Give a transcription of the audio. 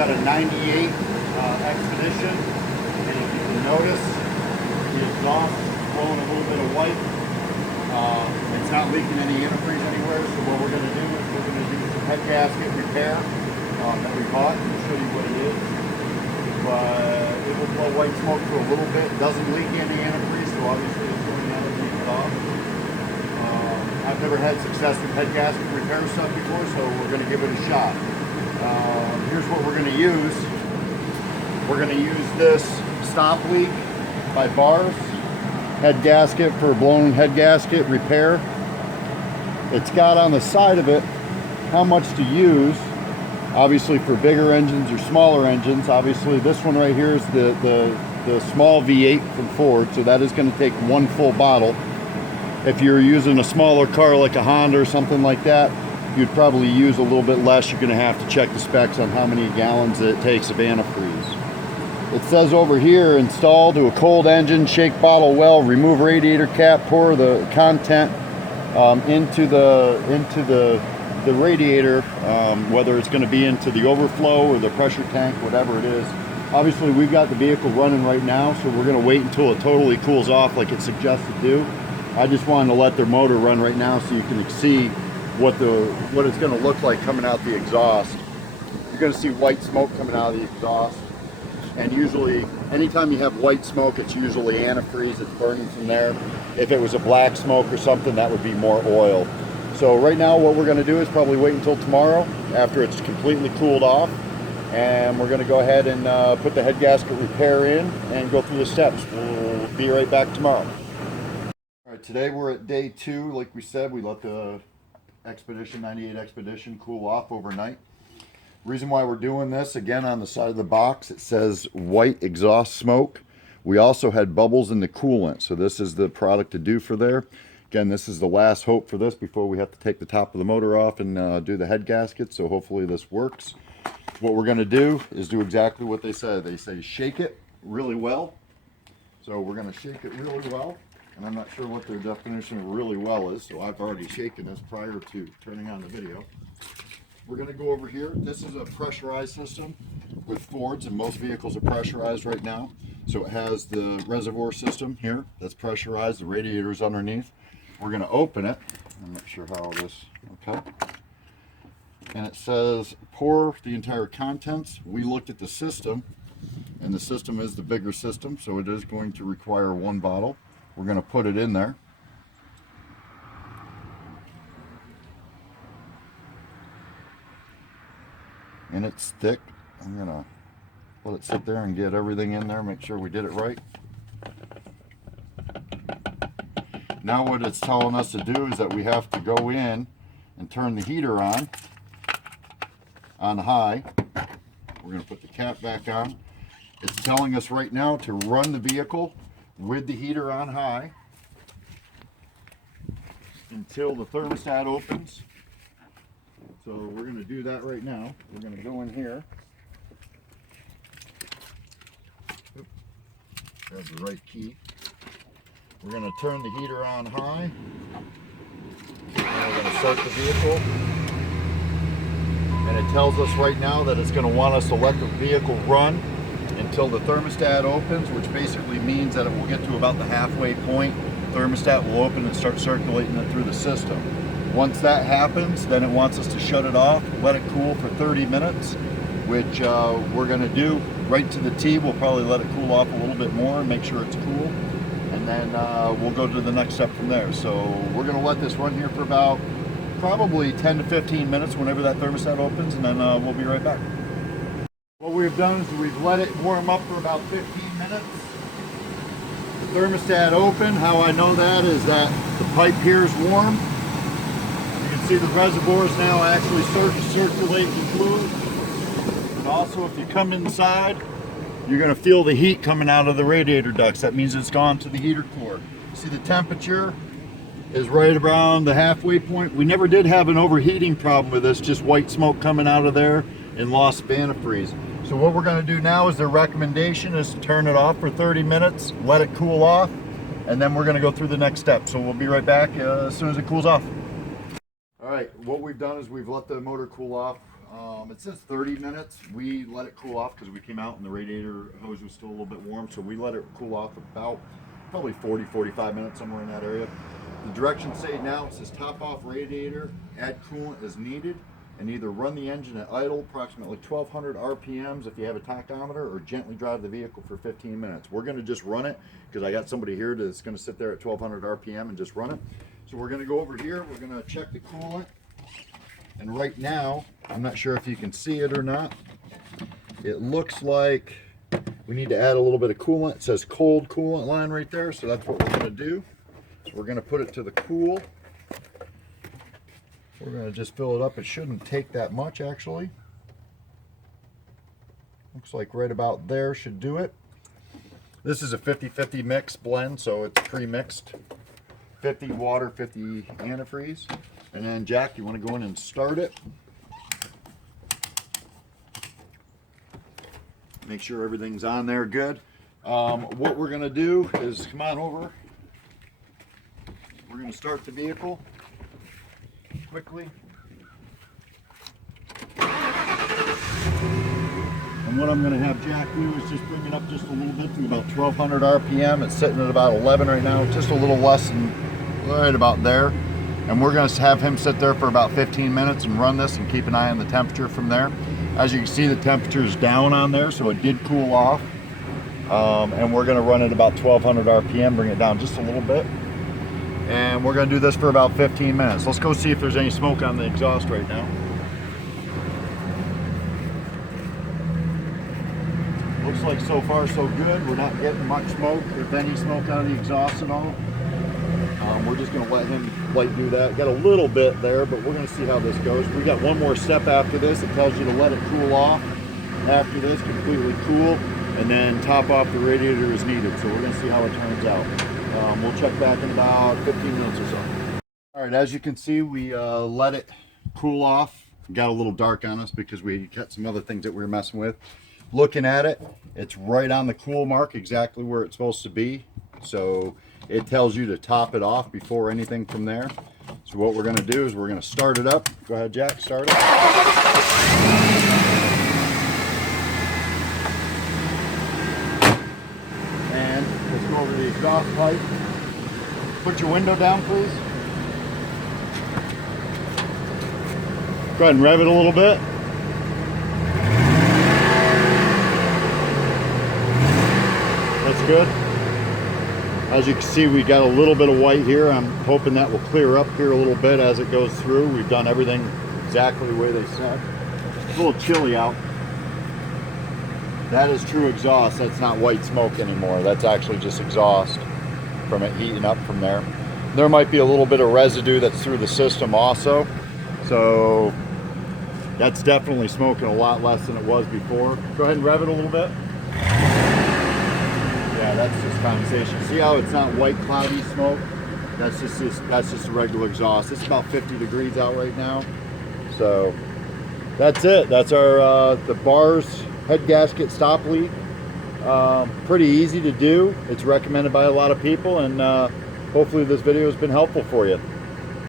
got a 98 Expedition, and if you can notice, the exhaust is blowing a little bit of white. It's not leaking any antifreeze anywhere, so what we're going to do is we're going to do some head gasket repair that we bought. I'll show you what it is. But it will blow white smoke for a little bit. It doesn't leak any antifreeze, so obviously it's going out of the exhaust. I've never had success with head gasket repair stuff before, so we're going to give it a shot. Here's what we're going to use. We're going to use this stop leak by Bars head gasket for blown head gasket repair. It's got on the side of it how much to use, obviously for bigger engines or smaller engines. Obviously this one right here is the small V8 from Ford, so that is going to take one full bottle. If you're using a smaller car like a Honda or something like that, you'd probably use a little bit less. You're going to have to check the specs on how many gallons it takes of antifreeze. It says over here, install to a cold engine, shake bottle well, remove radiator cap, pour the content into the radiator, whether it's going to be into the overflow or the pressure tank, whatever it is. Obviously we've got the vehicle running right now, so we're going to wait until it totally cools off like it's suggested to do. I just wanted to let their motor run right now so you can see what it's going to look like coming out the exhaust. You're going to see white smoke coming out of the exhaust. And usually, anytime you have white smoke, it's usually antifreeze that's burning from there. If it was a black smoke or something, that would be more oil. So right now what we're going to do is probably wait until tomorrow after it's completely cooled off. And we're going to go ahead and put the head gasket repair in and go through the steps. We'll be right back tomorrow. All right, today we're at day 2. Like we said, we let the Expedition, 98 Expedition, cool off overnight. Reason why we're doing this, again, on the side of the box, it says white exhaust smoke. We also had bubbles in the coolant, so this is the product to do for there. Again, this is the last hope for this before we have to take the top of the motor off and do the head gasket, so hopefully this works. What we're going to do is do exactly what they said. They say shake it really well. So we're going to shake it really well, and I'm not sure what their definition of really well is, so I've already shaken this prior to turning on the video. We're going to go over here. This is a pressurized system with Fords, and most vehicles are pressurized right now. So it has the reservoir system here that's pressurized. The radiator's underneath. We're going to open it. I'm not sure how this, okay. And it says pour the entire contents. We looked at the system, and the system is the bigger system, so it is going to require one bottle. We're going to put it in there. And it's thick. I'm gonna let it sit there and get everything in there, make sure we did it right. Now what it's telling us to do is that we have to go in and turn the heater on high. We're gonna put the cap back on. It's telling us right now to run the vehicle with the heater on high until the thermostat opens. So we're going to do that right now. We're going to go in here. Grab the right key. We're going to turn the heater on high. And we're going to start the vehicle. And it tells us right now that it's going to want us to let the vehicle run until the thermostat opens, which basically means that it will get to about the halfway point. The thermostat will open and start circulating it through the system. Once that happens, then it wants us to shut it off, let it cool for 30 minutes, which we're going to do right to the T. We'll probably let it cool off a little bit more and make sure it's cool. And then we'll go to the next step from there. So we're going to let this run here for about probably 10 to 15 minutes whenever that thermostat opens, and then we'll be right back. What we've done is we've let it warm up for about 15 minutes. The thermostat open. How I know that is that the pipe here is warm. See, the reservoir is now actually circulating fluid. And also, if you come inside, you're going to feel the heat coming out of the radiator ducts. That means it's gone to the heater core. See, the temperature is right around the halfway point. We never did have an overheating problem with this, just white smoke coming out of there and loss of antifreeze. So what we're going to do now is their recommendation is to turn it off for 30 minutes, let it cool off, and then we're going to go through the next step. So we'll be right back as soon as it cools off. All right, what we've done is we've let the motor cool off It says 30 minutes. We let it cool off because we came out and the radiator hose was still a little bit warm, so we let it cool off about probably 40-45 minutes, somewhere in that area. The directions say now, it says top off radiator, add coolant as needed, and either run the engine at idle approximately 1200 RPMs if you have a tachometer, or gently drive the vehicle for 15 minutes. We're going to just run it because I got somebody here that's going to sit there at 1200 RPM and just run it. So we're going to go over here, we're going to check the coolant. And right now, I'm not sure if you can see it or not, it looks like we need to add a little bit of coolant. It says cold coolant line right there, so that's what we're going to do. So we're going to put it to the cool. We're going to just fill it up. It shouldn't take that much, actually. Looks like right about there should do it. This is a 50-50 mix blend, so it's pre-mixed. 50 water, 50 antifreeze. And then Jack, you want to go in and start it? Make sure everything's on there good. What we're going to do is come on over. We're going to start the vehicle quickly. And what I'm going to have Jack do is just bring it up just a little bit to about 1200 RPM. It's sitting at about 11 right now, just a little less than right about there. And we're going to have him sit there for about 15 minutes and run this and keep an eye on the temperature from there. As you can see, the temperature is down on there, so it did cool off. And we're going to run it about 1200 RPM, bring it down just a little bit. And we're going to do this for about 15 minutes. Let's go see if there's any smoke on the exhaust right now. Looks like so far so good. We're not getting much smoke, if any smoke out of the exhaust at all. We're just going to let him light do that. Got a little bit there, but we're going to see how this goes. We got one more step after this. It tells you to let it cool off after this, completely cool, and then top off the radiator as needed. So we're going to see how it turns out. We'll check back in about 15 minutes or so. All right, as you can see, we let it cool off. It got a little dark on us because we got some other things that we were messing with. Looking at it, it's right on the cool mark, exactly where it's supposed to be. So it tells you to top it off before anything from there. So what we're going to do is we're going to start it up. Go ahead, Jack, start it. And let's go over the exhaust pipe. Put your window down, please. Go ahead and rev it a little bit. That's good. As you can see, we got a little bit of white here. I'm hoping that will clear up here a little bit as it goes through. We've done everything exactly the way they said. It's a little chilly out. That is true exhaust. That's not white smoke anymore. That's actually just exhaust from it heating up from there. There might be a little bit of residue that's through the system also. So that's definitely smoking a lot less than it was before. Go ahead and rev it a little bit. Yeah, that's just condensation. See how it's not white cloudy smoke? That's just a regular exhaust. It's about 50 degrees out right now. So that's it. That's our the bars head gasket stop leak. Pretty easy to do. It's recommended by a lot of people, and hopefully this video has been helpful for you.